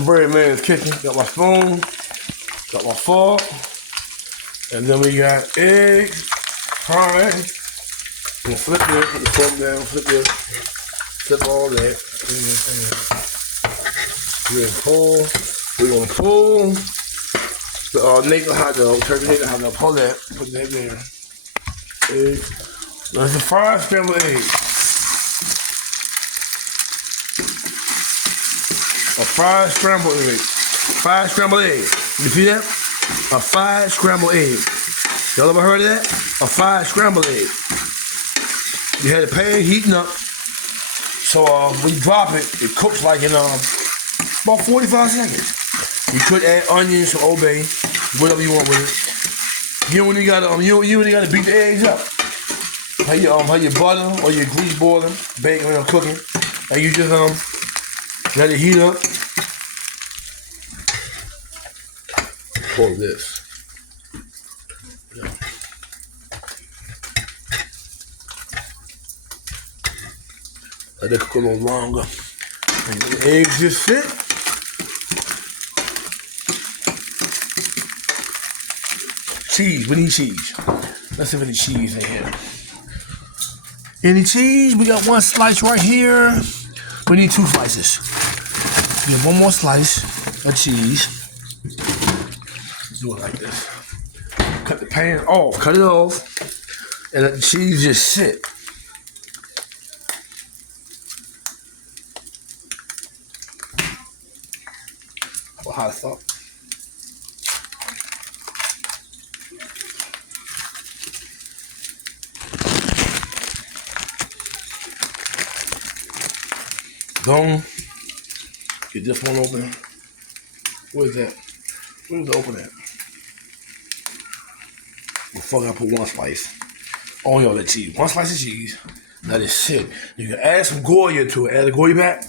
from Breadman's kitchen. Got my spoon, got my fork, and then we got eggs, frying. And flip it, put the fork down, flip it, flip all that. We're gonna pull the naked hot dog, turkey naked hot dog, pull that, put that there. Eggs. Now it's a fried scrambled egg. A fried scrambled egg. Fried scrambled egg. You see that? A fried scrambled egg. Y'all ever heard of that? A fried scrambled egg. You had the pan heating up. So when you drop it, it cooks like in about 45 seconds. You could add onions or Old Bay, whatever you want with it. You only gotta beat the eggs up. Have your butter or your grease boiling, bacon when I'm cooking, and you just let it heat up. Pour this. Let it cook a little longer. And the eggs just sit. Cheese, we need cheese. Let's see if any cheese in here. Any cheese? We got one slice right here. We need 2 slices. We have one more slice of cheese. Let's do it like this. Cut the pan off, cut it off, and let the cheese just sit. How hot it's up. Gone. Get this one open. Where's that? Where's the open at? Well, fuck, I put 1 slice. Only all that cheese. 1 slice of cheese. Let it sit. You can add some Goya to it. Add the Goya back.